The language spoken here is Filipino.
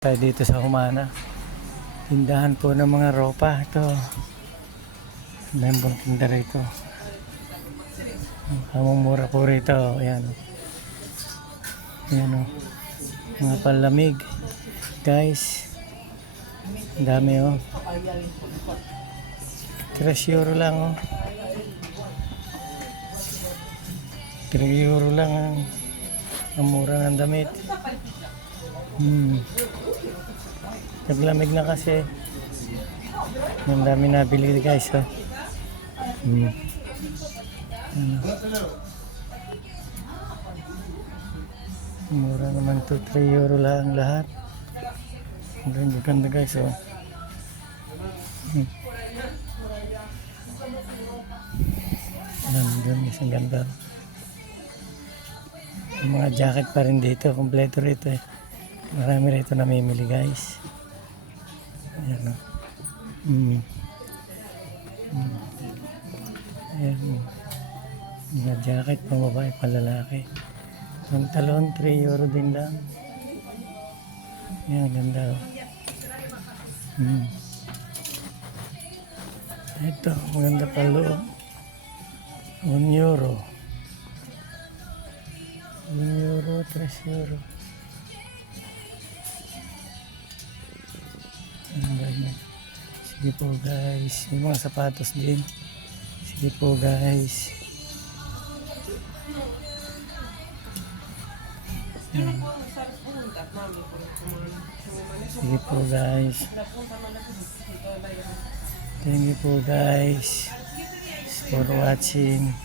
Tayo dito sa Humana. Tindahan po ng mga ropa. Ito. Membong tinda rito. Kamumura po rito. Ayan. Ayan o. Mga palamig. Guys. Ang dami o. 3 euro lang o. 3 euro lang ang mura ng damit. Naglamig na kasi. Ang dami nabili guys. Oh. Mura naman to, 3 euro lang lahat. Ang ganda guys. Oh. Ang ganda. Yung mga jacket pa rin dito. Kompleto rito eh. Marami rito namimili guys. Ayan o. Ayan. Mga jacket pang babae, pang lalaki. Pantalon, 3 euro din lang. Ayan, ganda o. Ito, maganda pa loob. 1 euro. 1 euro, 3 euro. Sige po guys, may mga sapatos din. Sige po guys. Sige po guys. Thank you po guys for watching.